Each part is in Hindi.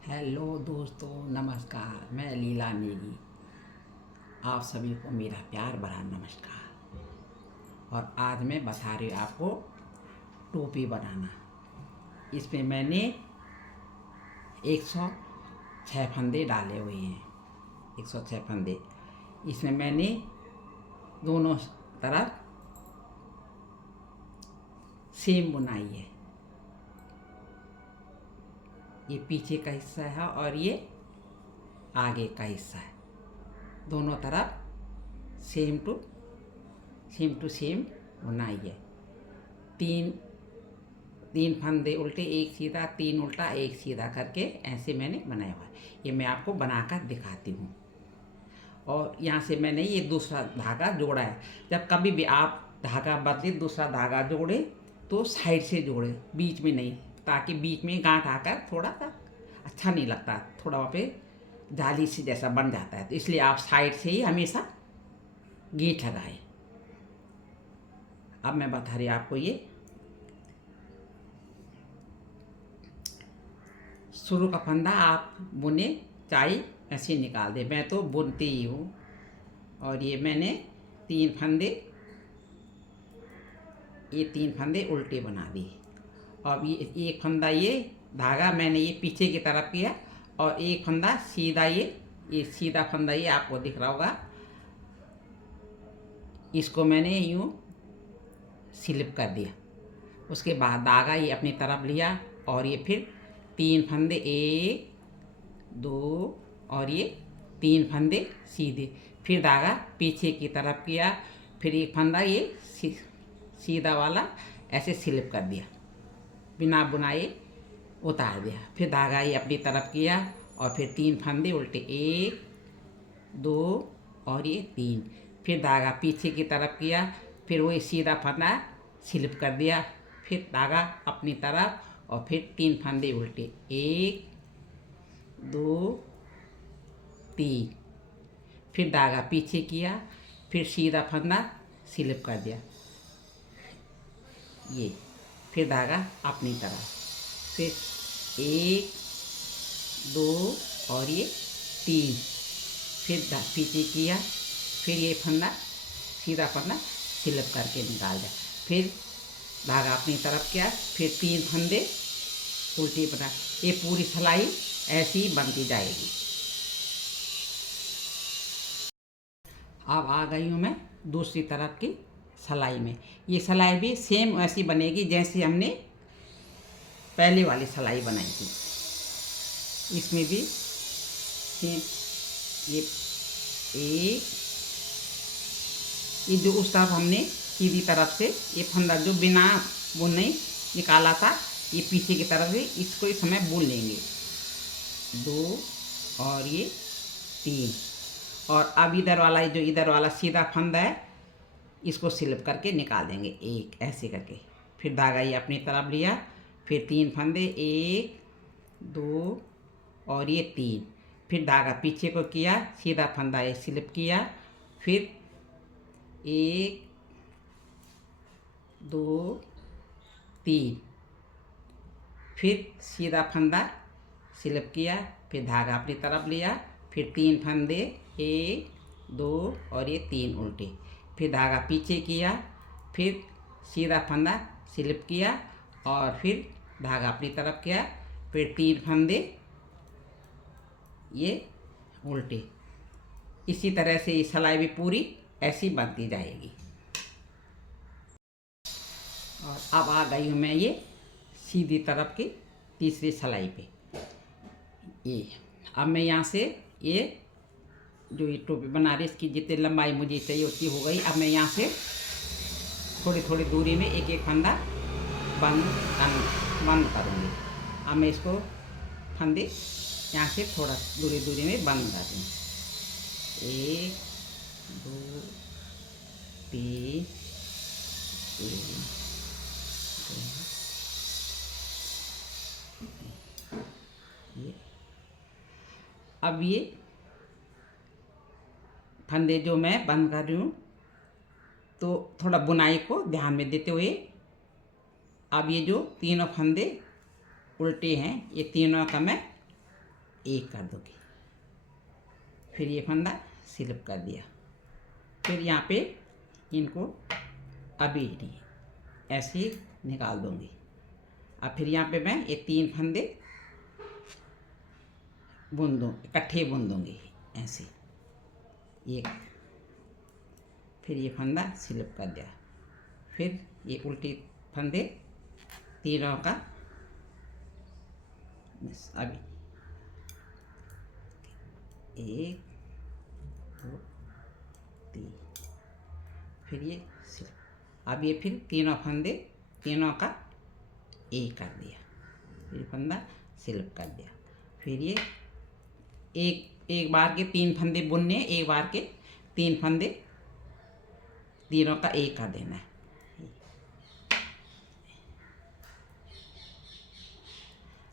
हेलो दोस्तों, नमस्कार। मैं लीला नेगी। आप सभी को मेरा प्यार भरा नमस्कार। और आज मैं बता रही हूँ आपको टोपी बनाना। इसमें मैंने 106 फंदे डाले हुए हैं। 106 फंदे। इसमें मैंने दोनों तरफ सेम बुनाई है। ये पीछे का हिस्सा है और ये आगे का हिस्सा है। दोनों तरफ सेम टू सेम बुनाई है। तीन तीन फंदे उल्टे एक सीधा, तीन उल्टा एक सीधा करके ऐसे मैंने बनाया हुआ है। ये मैं आपको बनाकर दिखाती हूँ। और यहाँ से मैंने ये दूसरा धागा जोड़ा है। जब कभी भी आप धागा बदले दूसरा धागा जोड़े तो साइड से जोड़े, बीच में नहीं, ताकि बीच में गांठ आकर थोड़ा सा अच्छा नहीं लगता, थोड़ा वहाँ पे जाली से जैसा बन जाता है। तो इसलिए आप साइड से ही हमेशा गीठ लगाए। अब मैं बता रही आपको ये शुरू का फंदा आप बुने चाहे ऐसे निकाल दे, मैं तो बुनती ही हूँ। और ये मैंने तीन फंदे उल्टे बना दिए। अब ये एक फंदा ये धागा मैंने ये पीछे की तरफ किया और एक फंदा सीधा, ये सीधा फंदा ये आपको दिख रहा होगा, इसको मैंने यूँ स्लिप कर दिया। उसके बाद धागा ये अपनी तरफ लिया और ये फिर तीन फंदे, एक दो, और ये तीन फंदे सीधे, फिर धागा पीछे की तरफ किया, फिर एक फंदा ये सीधा वाला ऐसे स्लिप कर दिया, बिना बुनाए उतार दिया। फिर धागा ये अपनी तरफ किया और फिर तीन फंदे उल्टे, एक दो और ये तीन, फिर धागा पीछे की तरफ किया, फिर वही सीधा फंदा स्लिप कर दिया, फिर धागा अपनी तरफ और फिर तीन फंदे उल्टे, एक दो तीन, फिर धागा पीछे किया, फिर सीधा फंदा स्लिप कर दिया, ये फिर धागा अपनी तरफ, फिर एक दो और ये तीन, फिर पीछे किया, फिर ये फंदा सीधा फंदा स्लिप करके निकाल दिया, फिर धागा अपनी तरफ किया, फिर तीन फंदे उल्टी बना। ये पूरी सिलाई ऐसी ही बनती जाएगी। अब आ गई हूँ मैं दूसरी तरफ की सिलाई में। ये सिलाई भी सेम ऐसी बनेगी जैसे हमने पहले वाली सिलाई बनाई थी। इसमें भी सेम ये जो उस तरफ हमने सीधी तरफ से ये फंदा जो बिना बुने निकाला था, ये पीछे की तरफ से इसको इस समय बुन लेंगे, दो और ये तीन। और अब इधर वाला सीधा फंदा है, इसको स्लिप करके निकाल देंगे, एक ऐसे करके। फिर धागा ये अपनी तरफ लिया, फिर तीन फंदे, एक दो और ये तीन, फिर धागा पीछे को किया, सीधा फंदा ये स्लिप किया, फिर एक दो तीन, फिर सीधा फंदा स्लिप किया, फिर धागा अपनी तरफ लिया, फिर तीन फंदे, एक दो और ये तीन उल्टे, फिर धागा पीछे किया, फिर सीधा फंदा स्लिप किया और फिर धागा अपनी तरफ किया, फिर तीन फंदे ये उल्टे। इसी तरह से ये सिलाई भी पूरी ऐसी बनती जाएगी। और अब आ गई हूँ मैं ये सीधी तरफ की तीसरी सिलाई पे। ये अब मैं यहाँ से ये जो ये टोपी बना रही इसकी जितनी लंबाई मुझे चाहिए उतनी हो गई। अब मैं यहाँ से थोड़ी थोड़ी दूरी में एक एक फंदा बंद करूँगी। अब मैं इसको फंदे यहाँ से थोड़ा दूरी में बंद कर दूँ, एक दो तीन, ये अब ये फंदे जो मैं बंद कर रही हूँ, तो थोड़ा बुनाई को ध्यान में देते हुए अब ये जो तीनों फंदे उल्टे हैं, ये तीनों का मैं एक कर दोगे। फिर ये फंदा स्लिप कर दिया। फिर यहाँ पे इनको अभी नहीं ऐसे ही निकाल दूंगी। अब फिर यहाँ पे मैं ये 3 फंदे बुन दूँ, इकट्ठे बुन दूँगी ऐसे एक। फिर ये फंदा स्लिप कर दिया। फिर ये उल्टी फंदे तीनों का अभी 1 2 3। फिर ये स्लिप। अब ये फिर तीनों फंदे तीनों का एक कर दिया। फिर फंदा स्लिप कर दिया। फिर ये एक बार के 3 फंदे बुनने, एक बार के 3 फंदे तीनों का एक कर देना है।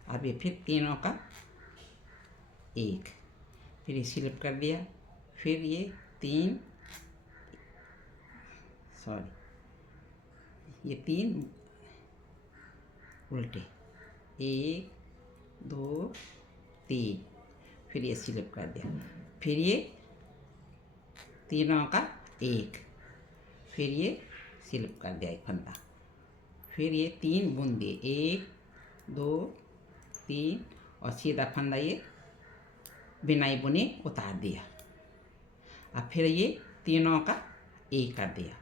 अब ये फिर तीनों का एक, फिर ये स्लिप कर दिया। फिर ये 3 ये 3 उल्टे 1 2 3। फिर ये स्लिप कर दिया। फिर ये तीनों का एक, फिर ये स्लिप कर दिया एक फंदा। फिर ये 3 बुन दिए 1 2 3 और सीधा फंदा ये बिना बुने उतार दिया। अब फिर ये तीनों का एक कर दिया।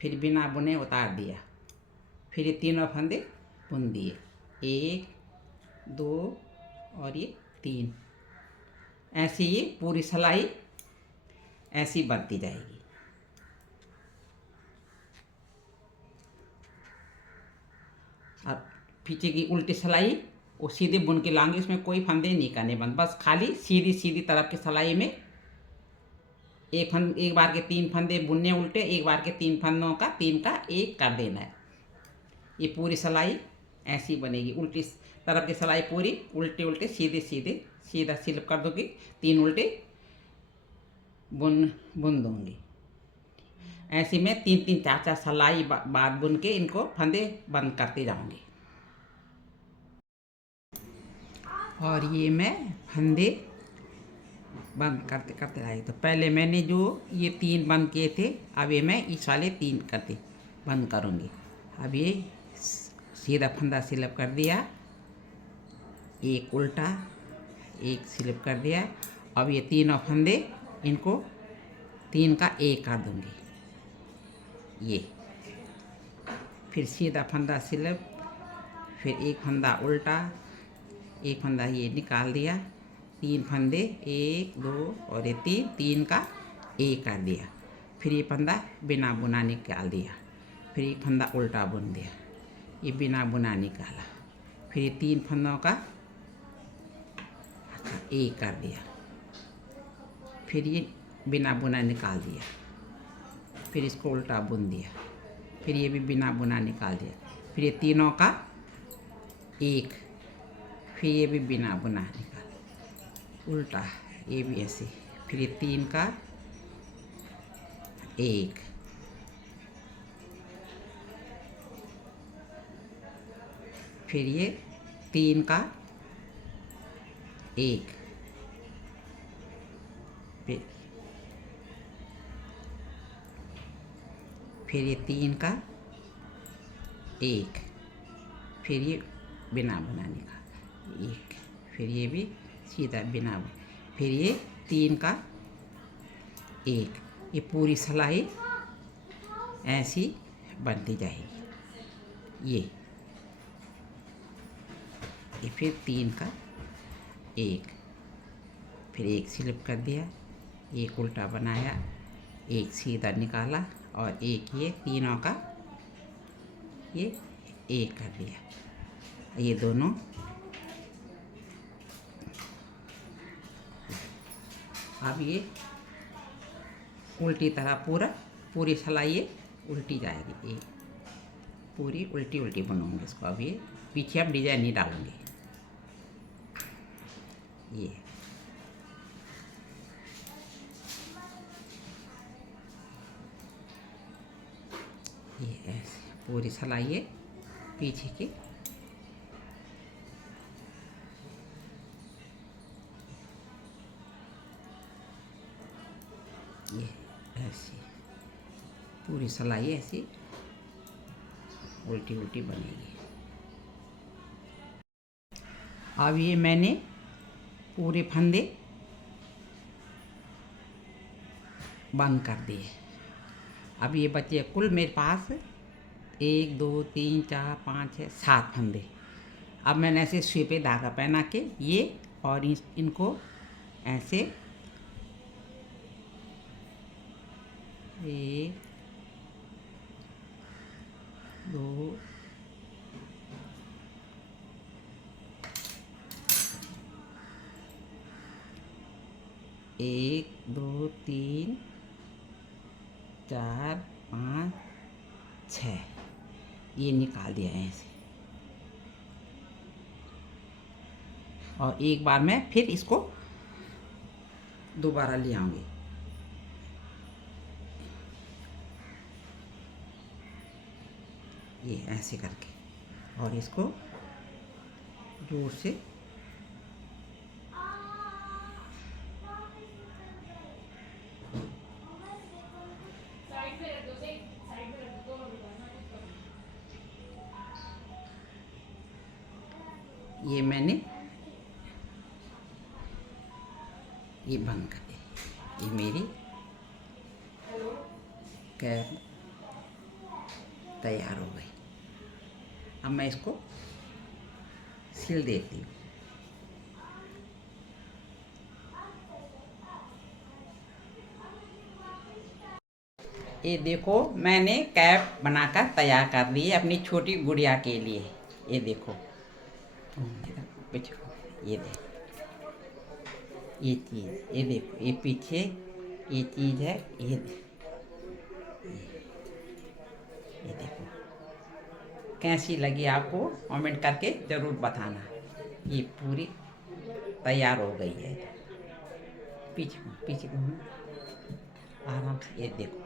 फिर बिना बुने उतार दिया। फिर ये तीनों फंदे बुन दिए 1 2 और ये 3। ऐसे ये पूरी सिलाई ऐसी बनती जाएगी। अब पीछे की उल्टी सिलाई वो सीधे बुन के लाएंगे, उसमें कोई फंदे नहीं करने बंद, बस खाली सीधी सीधी तरफ की सिलाई में एक बार के 3 फंदे बुनने उल्टे, एक बार के 3 फंदों का 3 का एक कर देना है। ये पूरी सिलाई ऐसी बनेगी। उल्टी तरफ की सिलाई पूरी उल्टे उल्टे सीधे सीधे सीधा स्लिप कर दोगी, 3 उल्टे बुन दूंगी। ऐसे में 3 4 4 सिलाई बाद बुन के इनको फंदे बंद करते जाऊंगी। और ये मैं फंदे बंद करते करते आई। तो पहले मैंने जो ये 3 बंद किए थे, अब ये मैं इस वाले 3 करते बंद करूँगी। अब ये सीधा फंदा स्लिप कर दिया, एक उल्टा एक स्लिप कर दिया। अब ये तीनों फंदे इनको 3 का एक कर दूँगी ये। फिर सीधा फंदा स्लिप, फिर एक फंदा उल्टा, एक फंदा ये निकाल दिया, 3 फंदे 1 2 और ये 3 का एक कर दिया। फिर ये फंदा बिना बुना निकाल दिया। फिर एक फंदा उल्टा बुन दिया, ये बिना बुना निकाला। फिर ये 3 फंदों का एक कर दिया। फिर ये बिना बुना निकाल दिया। फिर इसको उल्टा बुन दिया। फिर ये भी बिना बुना निकाल दिया। फिर ये तीनों का एक, फिर ये भी बिना बुना निकाल उल्टा, ये भी ऐसे। फिर ये 3 का एक, फिर ये 3 का एक, फिर ये 3 का एक, फिर ये बिना बनाने का एक, फिर ये भी सीधा बिना, फिर ये 3 का एक। ये पूरी सिलाई ऐसी बनती जाएगी। ये फिर 3 का एक, फिर एक स्लिप कर दिया, एक उल्टा बनाया, एक सीधा निकाला और एक ये तीनों का ये एक कर दिया। ये दोनों अब ये उल्टी तरह पूरी सिलाई ये उल्टी जाएगी। ये पूरी उल्टी उल्टी बनूंगी इसको। अब ये पीछे अब डिजाइन नहीं डालूंगी। ये ऐसे पूरी सिलाई ये पीछे की पूरी सिलाई ऐसी उल्टी उल्टी बनेगी। अब ये मैंने पूरे फंदे बंद कर दिए। अब ये बचे कुल मेरे पास 1 2 3 4 5 6 7 फंदे। अब मैंने ऐसे सुई पे धागा पहना के ये और इनको ऐसे 1 2 1 2 3 4 5 6 ये निकाल दिया है ऐसे। और एक बार मैं फिर इसको दोबारा ले आऊँगी। ये ऐसे करके और इसको जोर से ये मैंने ये बंद कर दी। ये मेरी कैप तैयार हो गई। अब मैं इसको सिल देती हूँ। ये देखो मैंने कैप बनाकर तैयार कर दी है अपनी छोटी गुड़िया के लिए। ये देखो पीछे, ये देखो ये चीज़, ये देखो ये पीछे ये चीज़ है। ये देखो कैसी लगी आपको कमेंट करके ज़रूर बताना। ये पूरी तैयार हो गई है। पीछे पीछे आराम से ये देखो।